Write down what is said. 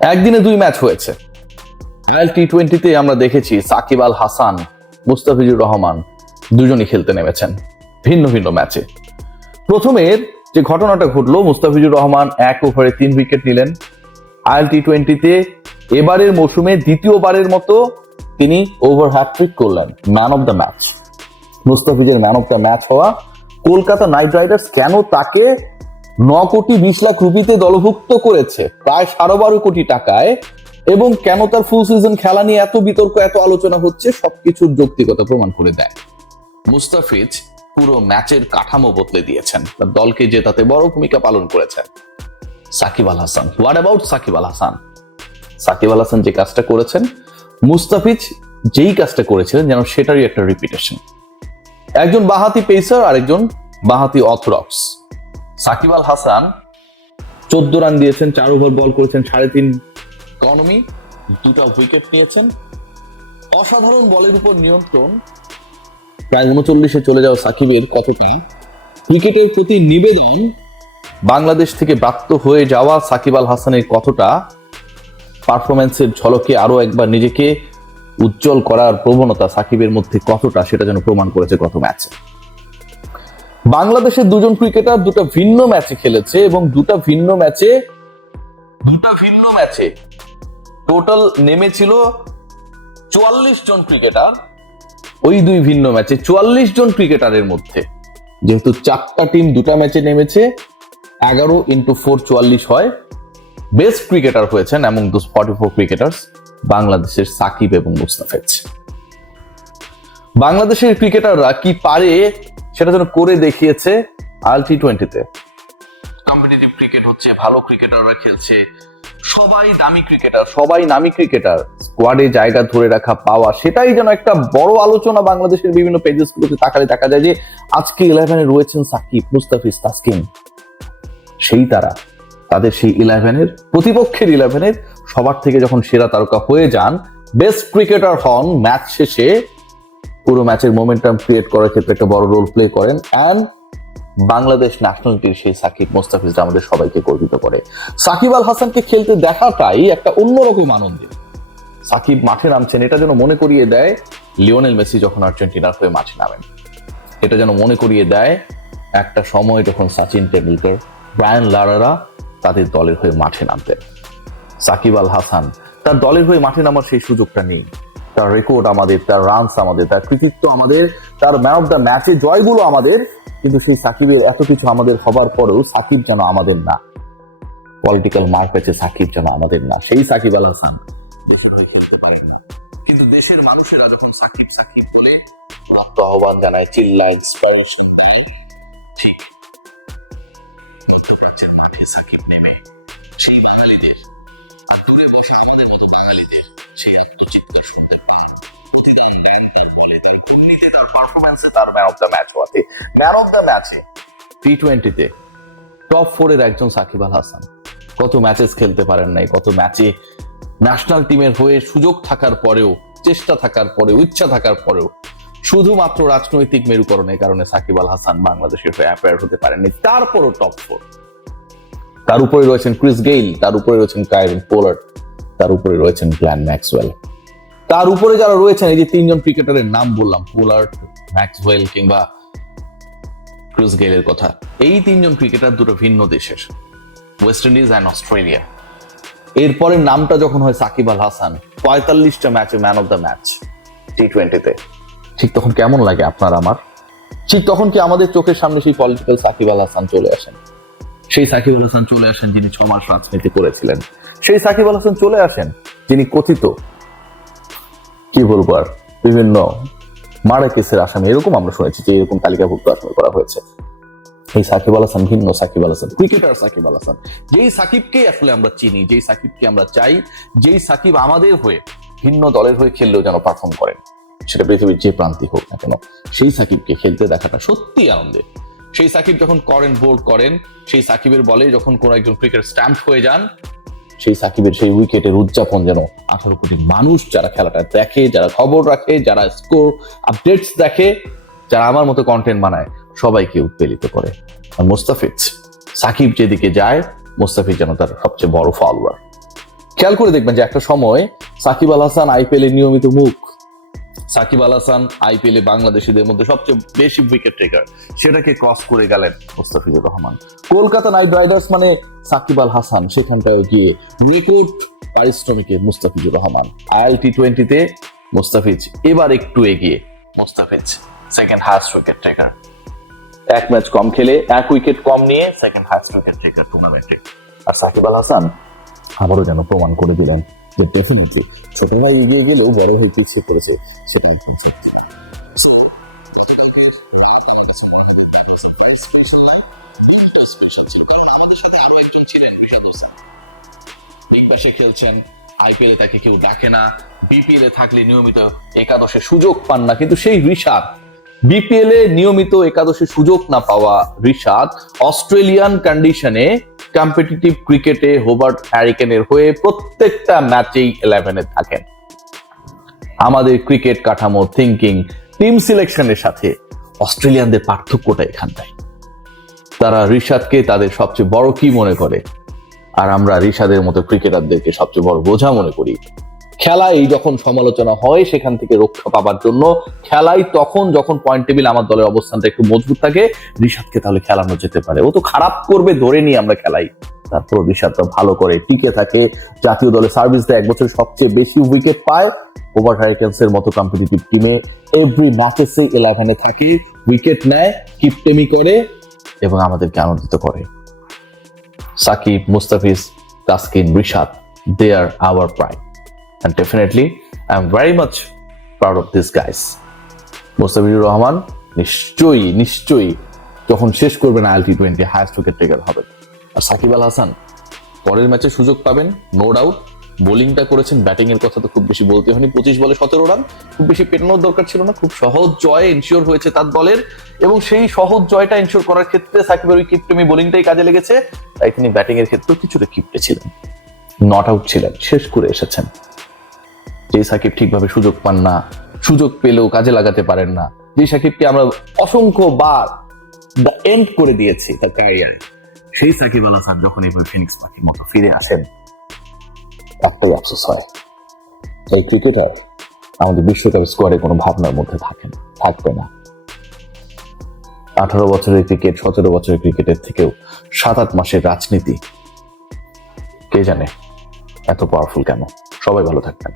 একদিনে 2 ম্যাচ হয়েছে। টি20তে আমরা দেখেছি সাকিব আল হাসান, মুস্তাফিজুর রহমান দুজনই খেলতে নেমেছেন ভিন্ন ভিন্ন ম্যাচে। প্রথমের যে ঘটনাটা ঘটলো, মুস্তাফিজুর রহমান 1 ওভারে 3 উইকেট নিলেন। টি20তে এবারের মৌসুমে দ্বিতীয়বারের মতো তিনি ওভার হ্যাট্রিক করলেন, ম্যান অফ দ্য ম্যাচ। মুস্তাফিজের ম্যান অফ দ্য ম্যাচ হওয়া, কলকাতা নাইট রাইডার্স কেন তাকে 9 কোটি 20 লাখ রুপিতে দলভুক্ত করেছে, প্রায় 12.5 কোটি টাকায়, এবং কেন তার ফুল সিজন খেলা নিয়ে এত বিতর্ক, এত আলোচনা হচ্ছে, সবকিছুর যৌক্তিকতা প্রমাণ করে দেয়। মুস্তাফিজ পুরো ম্যাচের কাঠামো বদলে দিয়েছেন, তার দলকে জেতাতে বড় ভূমিকা পালন করেছেন। Shakib Al Hasan, what about Shakib Al Hasan? সাকিব আল হাসান যে কাজটা করেছেন, মুস্তাফিজ যেই কাজটা করেছিলেন যেন সেটারই একটা রিপিটেশন। একজন বাহাতি পেসার, আরেকজন বাহাতি অর্থোডক্স। সাকিব আল হাসান 14 রান দিয়েছেন, 4 ওভার বল করেছেন, 3.5 ইকোনমি, 2টা উইকেট নিয়েছেন। অসাধারণ বলের উপর নিয়ন্ত্রণ, প্রায় 39-এ চলে যাওয়া সাকিবের কতটা ক্রিকেটের প্রতি নিবেদন, বাংলাদেশ থেকে প্রাপ্ত হয়ে যাওয়া সাকিব আল হাসানের কতটা পারফরমেন্সের ঝলকে আরো একবার নিজেকে উজ্জ্বল করার প্রবণতা সাকিবের মধ্যে কতটা, সেটা যেন প্রমাণ করেছে গত ম্যাচে। বাংলাদেশের দুজন ক্রিকেটার 2টা ভিন্ন ম্যাচে খেলেছে, এবং 2টা ভিন্ন ম্যাচে টোটাল নেমেছিল 44 জন ক্রিকেটার। ওই 2 ভিন্ন ম্যাচে 44 জন ক্রিকেটারের মধ্যে যেহেতু 4টা টিম 2টা ম্যাচে নেমেছে, 11 × 4 44 হয়। বেস্ট ক্রিকেটার হয়েছেন এমন 44 ক্রিকেটার্স বাংলাদেশের সাকিব এবং মুস্তাফিজ। বাংলাদেশের ক্রিকেটাররা কি পারে সেটা যেন করে দেখিয়েছে টি20তে। কম্পিটিটিভ ক্রিকেট হচ্ছে, ভালো ক্রিকেটাররা খেলছে, সবাই দামি ক্রিকেটার, সবাই নামি ক্রিকেটার, স্কোয়াডে জায়গা ধরে রাখা পাওয়া, সেটাই যেন একটা বড় আলোচনা। বাংলাদেশের বিভিন্ন পেজেস গুলোতে তাকালে দেখা যায় যে আজকে 11-এ রয়েছেন সাকিব, মুস্তাফিজ, তাসকিন। সেই তাদের সেই 11-এর, প্রতিপক্ষের 11-এর সবার থেকে যখন সেরা তারকা হয়ে যান, বেস্ট ক্রিকেটার হন, ম্যাচ শেষে পুরো ম্যাচের মোমেন্টাম ক্রিয়েট করার ক্ষেত্রে একটা বড় রোল প্লে করেন। অ্যান্ড বাংলাদেশ ন্যাশনাল টিম সেই সাকিব, মুস্তাফিজরা আমাদের সবাইকে গর্বিত করে। সাকিব আল হাসানকে খেলতে দেখাটাই একটা অন্যরকম আনন্দের। সাকিব মাঠে নামছেন, এটা যেন মনে করিয়ে দেয় লিওনেল মেসি যখন আর্জেন্টিনার হয়ে মাঠে নামেন। এটা যেন মনে করিয়ে দেয় একটা সময় যখন সচিন টেন্ডুলকর, ব্রায়ান লারারা তাদের দলের হয়ে মাঠে নামতেন। সাকিব আল হাসান তার দলের হয়ে মাঠে নামার সেই সুযোগটা নেই। তার রেকর্ড আমাদের, তার রানস আমাদের, তার কৃতিত্ব আমাদের, তার ম্যান অফ দ্য ম্যাচে জয়গুলো আমাদের, কিন্তু সেই সাকিবের এত কিছু আমাদের হবার পরেও সাকিব যেন আমাদের না। পলিটিক্যাল মার্ক আছে, সাকিব যেন আমাদের না। সেই সাকিব আল হাসান দেশের হয়ে খেলতে পারেন না, কিন্তু দেশের মানুষেরা যখন সাকিব সাকিব বলে আহ্বান জানায়, চিল্লায়, ইন্সপিরেশন দেয়, ঠিক মধ্যপ্রাচ্যের মাঠে সাকিব নেমে সেই বাঙালিদের, আর দূরে বসে আমাদের মতো বাঙালিদের সেই আত্মচিৎকার শুনতে পান, প্রতিদান দেন তার বলে, তার কর্মীতে, তার পারফরমেন্সে, তার ম্যান অফ দ্য ম্যাচ হওয়াতে। ম্যান অফ দ্য ম্যাচে টি20তে টপ 4-এর একজন সাকিব আল হাসান। কত ম্যাচেস খেলতে পারেন নাই, কত ম্যাচে ন্যাশনাল টিমের হয়ে সুযোগ থাকার পরেও, চেষ্টা থাকার পরেও, ইচ্ছা থাকার পরেও শুধুমাত্র রাজনৈতিক মেরুকরণের কারণে সাকিব আল হাসান বাংলাদেশের হয়ে অ্যাপেয়ার হতে পারেননি। তারপরও টপ 4। তার উপরে রয়েছেন ক্রিস গেইল, তার উপরে রয়েছেন কাইরন পোলার্ড, তার উপরে রয়েছেন গ্ল্যান ম্যাক্সওয়েল। তার উপরে যারা রয়েছেন, এই যে 3 জন ক্রিকেটারের নাম বললাম, পোলার্ড, ম্যাক্সওয়েল কিংবা ক্রিস গেইলের কথা, এই 3 জন ক্রিকেটার 2টো ভিন্ন দেশের, ওয়েস্ট ইন্ডিজ অ্যান্ড অস্ট্রেলিয়া। এরপরে নামটা যখন হয় সাকিব আল হাসান, 45টা ম্যাচে ম্যান অফ দ্য ম্যাচ টি20তে, ঠিক তখন কেমন লাগে আপনার আমার? ঠিক তখন কি আমাদের চোখের সামনে সেই পলিটিক্যাল সাকিব আল হাসান চলে আসেন? সেই সাকিব আল হাসান চলে আসেন যিনি 6 মাস রাজনীতি করেছিলেন। সেই সাকিব আল হাসান চলে আসেন যিনি কথিত, কি বলবো আর, বিভিন্ন মার্ডার কেসের আসামি, এরকম আমরা শুনেছি যে এরকম তালিকাভুক্ত আসামি করা হয়েছে। এই সাকিব আল হাসান ভিন্ন সাকিব আল হাসান, ক্রিকেটার সাকিব আল হাসান, যেই সাকিবকে আসলে আমরা চিনি, যেই সাকিবকে আমরা চাই, যেই সাকিব আমাদের হয়ে ভিন্ন দলের হয়ে খেললেও যেন পারফর্ম করেন, সেটা পৃথিবীর যে প্রান্তে হোক না কেন, সেই সাকিবকে খেলতে দেখাটা সত্যি আনন্দের। সেই সাকিব যখন করেন, বোল্ড করেন, সেই সাকিবের বলে যখন কোন একজন ক্রিকেট স্ট্যাম্প হয়ে যান, সেই সাকিবের সেই উইকেটের উদযাপন যেন 18 কোটি মানুষ যারা খেলাটা দেখে, যারা খবর রাখে, যারা স্কোর আপডেটস দেখে, যারা আমার মতো কন্টেন্ট বানায়, সবাইকে উত্তেজিত করে। আর মুস্তাফিজ, সাকিব যেদিকে যায়, মুস্তাফিজ যেন তার সবচেয়ে বড় ফলোয়ার। খেয়াল করে দেখবেন যে একটা সময় সাকিব আল হাসান আইপিএল এর নিয়মিত মুখ। সাকিব আল হাসান আইপিএল এ বাংলাদেশিদের মধ্যে সবচেয়ে বেশি উইকেট টেকার, সেটাকে ক্রস করে গেলেন মুস্তাফিজুর রহমান। কলকাতা নাইট রাইডার্স মানে সাকিব আল হাসান, সেখানটায় গিয়ে রেকর্ড পারিশ্রমিকে মুস্তাফিজুর রহমান। IL T20-তে মুস্তাফিজ এবার একটু এগিয়ে, Mustafiz second highest wicket taker, এক ম্যাচ কম খেলে এক উইকেট কম নিয়ে সেকেন্ড হাইয়েস্ট উইকেট টেকার টুর্নামেন্টে। আর সাকিব আল হাসান আবারও যেন প্রমাণ করে দিলেন যে ডেফিনেটলি ছোটরা এগিয়ে গেলেও বড় হয়ে পিছিয়ে পড়েছে, সেটা একদম সত্যি। বিগ ব্যাশে খেলছেন, আইপিএল এ তাকে কেউ ডাকে না, বিপিএল এ থাকলে নিয়মিত একাদশে সুযোগ পান না, কিন্তু সেই ঋষাদ, বিপিএল এ নিয়মিত একাদশে সুযোগ না পাওয়া ঋষাদ অস্ট্রেলিয়ান কন্ডিশনে কম্পিটিটিভ ক্রিকেটে হোবার্ট হ্যারিকেনের হয়ে প্রত্যেকটা ম্যাচেই 11-এ থাকেন। আমাদের ক্রিকেট কাঠামো, থিঙ্কিং, টিম সিলেকশনের সাথে অস্ট্রেলিয়ানদের পার্থক্যটা এখানটায়। তারা ঋষাদকে তাদের সবচেয়ে বড় কি মনে করে, আর আমরা ঋষাদের মতো ক্রিকেটারদেরকে সবচেয়ে বড় বোঝা মনে করি। খেলায় যখন সমালোচনা হয় সেখান থেকে রক্ষা পাবার জন্য, খেলায় তখন যখন পয়েন্ট টেবিল আমার দলের অবস্থানটা একটু মজবুত থাকে, ঋষাদকে তাহলে খেলানো যেতে পারে। ও তো খারাপ করবে ধরে নিই আমরা খেলাই, তারপর ঋষাদটা ভালো করে টিকে থাকে, জাতীয় দলে সার্ভিস দেয়, এক বছর সবচেয়ে বেশি উইকেট পায়, ওভার হ্যারিকেন্স এর মতো কম্পিটিটিভ টিমে এভরি ম্যাচে 11-এ থাকে, উইকেট নেয়, কিপটেমি করে এবং আমাদেরকে আনন্দিত করে। Shakib, Mustafiz, Taskin, Rishad, they are our pride. And definitely, I am very much proud of these guys. Mustafizur Rahman নিশ্চয়ই যখন শেষ করবেন IL T20 highest wicket taker হবেন। আর সাকিব আল হাসান পরের ম্যাচে সুযোগ পাবেন, নো ডাউট। বোলিংটা করেছেন, ব্যাটিং এর কথা তো খুব বেশি বলতে হয়নি, 25 বলে 17 রান, খুব বেশি পেটানোর দরকার ছিল না, খুব সহজ জয় এনশিওর হয়েছে তার দলের, এবং সেই সহজ জয়টা এনশিওর করার ক্ষেত্রে সাকিবের ওই কিপটেমি বোলিংটাই কাজে লেগেছে, তাই তিনি ব্যাটিং এর ক্ষেত্রেও কিছুটা কিপটে ছিলেন, নট আউট ছিলেন, শেষ করে এসেছেন। যে সাকিব ঠিকভাবে সুযোগ পান না, সুযোগ পেলেও কাজে লাগাতে পারেন না, যে সাকিবকে আমরা অসংখ্য বার দ্য এন্ড করে দিয়েছি তার ক্যারিয়ারে, সেই সাকিব আল হাসান যখন এইভাবে ফিনিক্স পাখির মতো ফিরে আসেন, একটাই আফসোস হয়, এই ক্রিকেটার আমাদের বিশ্বকাপ স্কোয়াডে কোনো ভাবনার মধ্যে থাকবে না। 18 বছরের ক্রিকেট, 17 বছরের ক্রিকেটের থেকেও 7-8 মাসের রাজনীতি কে জানে এত পাওয়ারফুল কেন। সবাই ভালো থাকবেন।